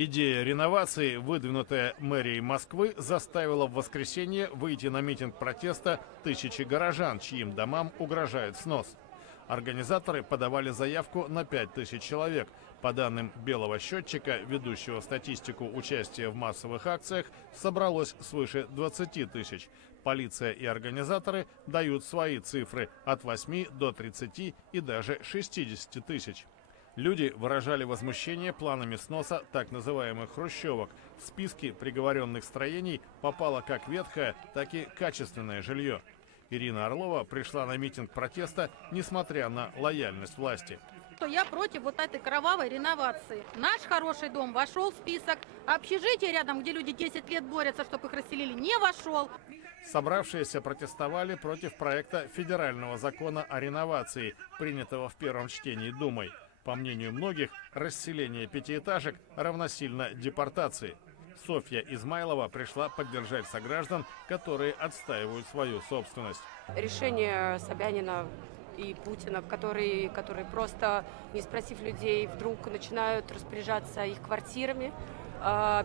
Идея реновации, выдвинутая мэрией Москвы, заставила в воскресенье выйти на митинг протеста тысячи горожан, чьим домам угрожает снос. Организаторы подавали заявку на 5000 человек. По данным белого счетчика, ведущего статистику участия в массовых акциях, собралось свыше 20 тысяч. Полиция и организаторы дают свои цифры от 8 до 30 и даже 60 тысяч. Люди выражали возмущение планами сноса так называемых хрущевок. В списки приговоренных строений попало как ветхое, так и качественное жилье. Ирина Орлова пришла на митинг протеста, несмотря на лояльность власти. Я против вот этой кровавой реновации. Наш хороший дом вошел в список, а общежитие рядом, где люди 10 лет борются, чтобы их расселили, не вошел. Собравшиеся протестовали против проекта федерального закона о реновации, принятого в первом чтении Думой. По мнению многих, расселение пятиэтажек равносильно депортации. Софья Измайлова пришла поддержать сограждан, которые отстаивают свою собственность. Решение Собянина и Путина, которые просто, не спросив людей, вдруг начинают распоряжаться их квартирами,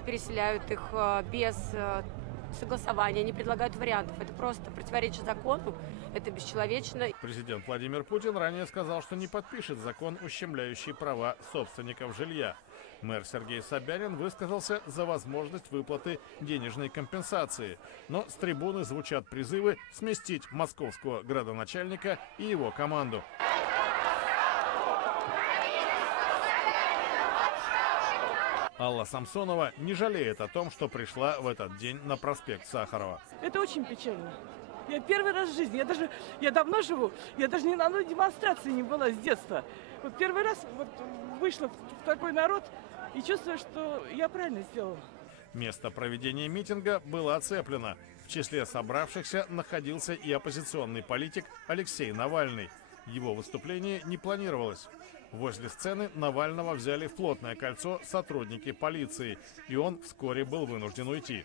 переселяют их без согласования, не предлагают вариантов. Это просто противоречит закону, это бесчеловечно. Президент Владимир Путин ранее сказал, что не подпишет закон, ущемляющий права собственников жилья. Мэр Сергей Собянин высказался за возможность выплаты денежной компенсации. Но с трибуны звучат призывы сместить московского градоначальника и его команду. Алла Самсонова не жалеет о том, что пришла в этот день на проспект Сахарова. Это очень печально. Я первый раз в жизни, я давно живу, я даже ни на одной демонстрации не была с детства. Вот первый раз вышла в такой народ и чувствую, что я правильно сделала. Место проведения митинга было оцеплено. В числе собравшихся находился и оппозиционный политик Алексей Навальный. Его выступление не планировалось. Возле сцены Навального взяли в плотное кольцо сотрудники полиции, и он вскоре был вынужден уйти.